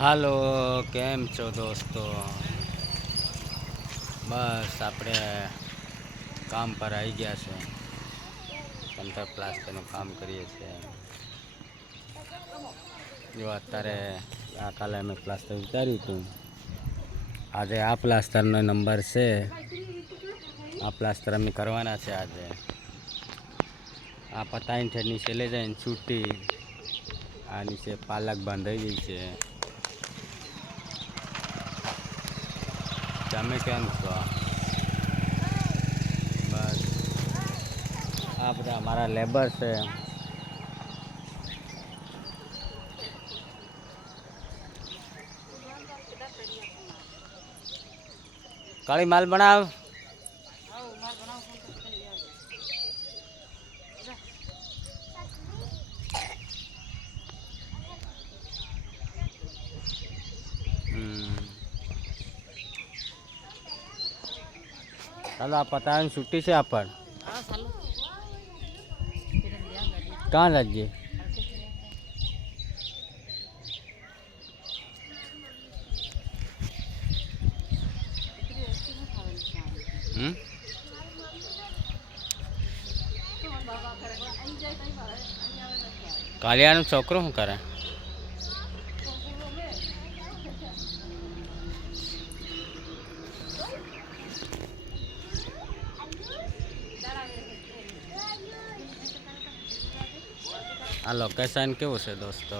હાલો, કેમ છો દોસ્તો? બસ આપણે કામ પર આવી ગયા છે. સેન્ટર પ્લાસ્ટરનું કામ કરીએ છીએ. જો અત્યારે આ કાલે અમે પ્લાસ્ટર ઉતાર્યું હતું. આજે આ પ્લાસ્ટરનો નંબર છે. આ પ્લાસ્ટર અમે કરવાના છે આજે. આ પતાઈને છે નીચે લઈ જઈને છૂટી. આ નીચે પાલક બાંધાઈ ગઈ છે. તમે કેમ છો? બસ. આ બધા અમારા લેબર છે. કાળી માલ બનાવ. ચાલો આ પતાવાની છૂટી છે આપણ કાં રાજ્ય હમ કાલિયાનો છોકરો શું કરે આ લોકેશન કેવું છે દોસ્તો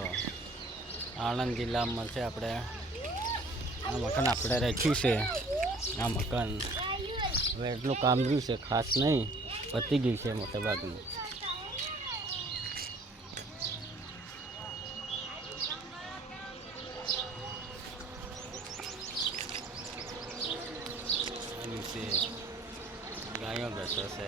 આણંદ જિલ્લામાં છે આપણે આ મકાન આપણે રાખ્યું છે આ મકાન હવે એટલું કામ રહ્યું છે ખાસ નહીં પતી ગયું છે મોટે ભાગનું નીચે ગાયો બેસો છે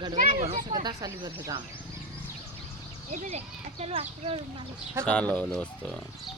गडबड बनवू शकत असाल जर हे काम